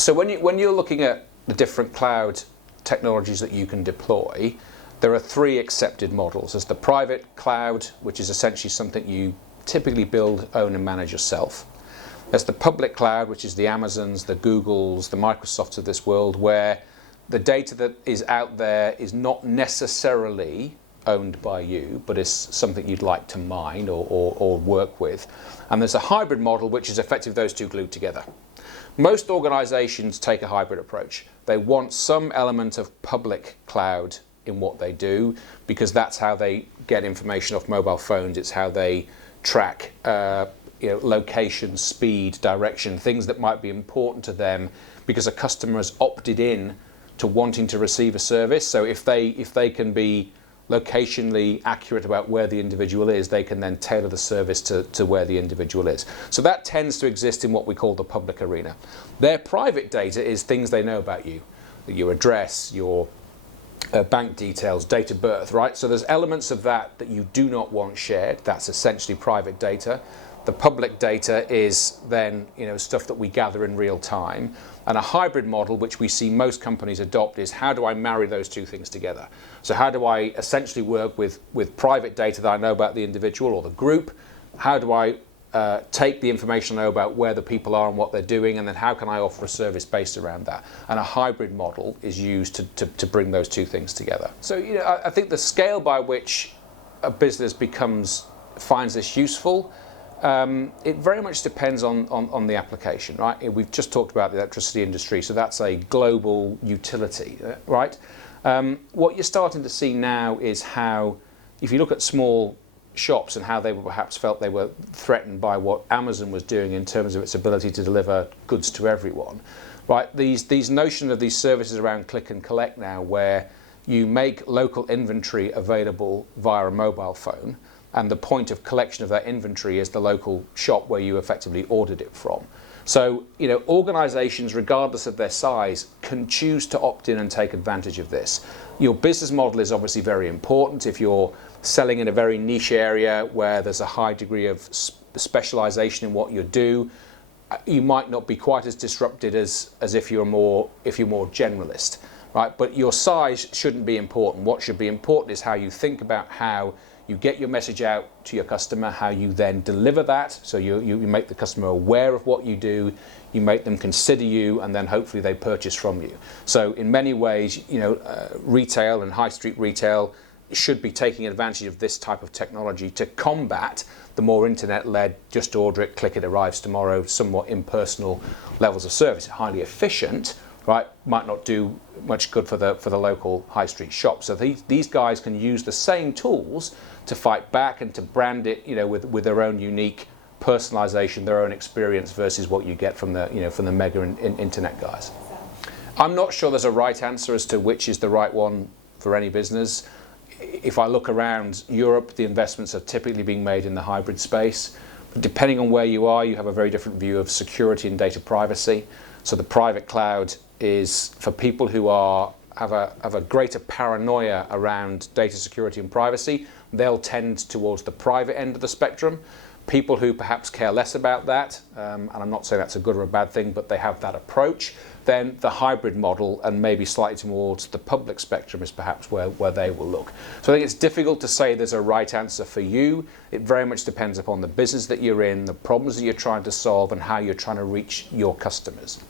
So when you're looking at the different cloud technologies that you can deploy, there are three accepted models. There's the private cloud, which is essentially something you typically build, own and manage yourself. There's the public cloud, which is the Amazons, the Googles, the Microsofts of this world, where the data that is out there is not necessarily owned by you, but is something you'd like to mine or work with. And there's a hybrid model, which is effectively those two glued together. Most organizations take a hybrid approach. They want some element of public cloud in what they do, because that's how they get information off mobile phones. It's how they track location, speed, direction, things that might be important to them because a customer has opted in to wanting to receive a service. So if they can be locationally accurate about where the individual is, they can then tailor the service to where the individual is. So that tends to exist in what we call the public arena. Their private data is things they know about you, your address, your bank details, date of birth, right? So there's elements of that you do not want shared. That's essentially private data. The public data is then stuff that we gather in real time. And a hybrid model, which we see most companies adopt, is how do I marry those two things together? So how do I essentially work with private data that I know about the individual or the group? How do I take the information I know about where the people are and what they're doing, and then how can I offer a service based around that? And a hybrid model is used to bring those two things together. So I think the scale by which a business finds this useful, it very much depends on the application, right? We've just talked about the electricity industry, so that's a global utility, right? What you're starting to see now is how, if you look at small shops and how they perhaps felt they were threatened by what Amazon was doing in terms of its ability to deliver goods to everyone, right? These notion of these services around click and collect now, where you make local inventory available via a mobile phone, and the point of collection of that inventory is the local shop where you effectively ordered it from. So, organizations, regardless of their size, can choose to opt in and take advantage of this. Your business model is obviously very important. If you're selling in a very niche area where there's a high degree of specialization in what you do, you might not be quite as disrupted as if you're more generalist, right? But your size shouldn't be important. What should be important is how you think about how you get your message out to your customer, how you then deliver that. So you make the customer aware of what you do, you make them consider you, and then hopefully they purchase from you. So in many ways, retail and high street retail should be taking advantage of this type of technology to combat the more internet-led, just order it, click it, arrives tomorrow, somewhat impersonal levels of service. Highly efficient, right, might not do much good for the local high street shop. So these guys can use the same tools to fight back and to brand it, with their own unique personalization, their own experience versus what you get from the mega internet guys. I'm not sure there's a right answer as to which is the right one for any business. If I look around Europe, the investments are typically being made in the hybrid space. But depending on where you are, you have a very different view of security and data privacy. So the private cloud is for people who have a greater paranoia around data security and privacy. They'll tend towards the private end of the spectrum. People who perhaps care less about that, and I'm not saying that's a good or a bad thing, but they have that approach, then the hybrid model and maybe slightly towards the public spectrum is perhaps where they will look. So I think it's difficult to say there's a right answer for you. It very much depends upon the business that you're in, the problems that you're trying to solve, and how you're trying to reach your customers.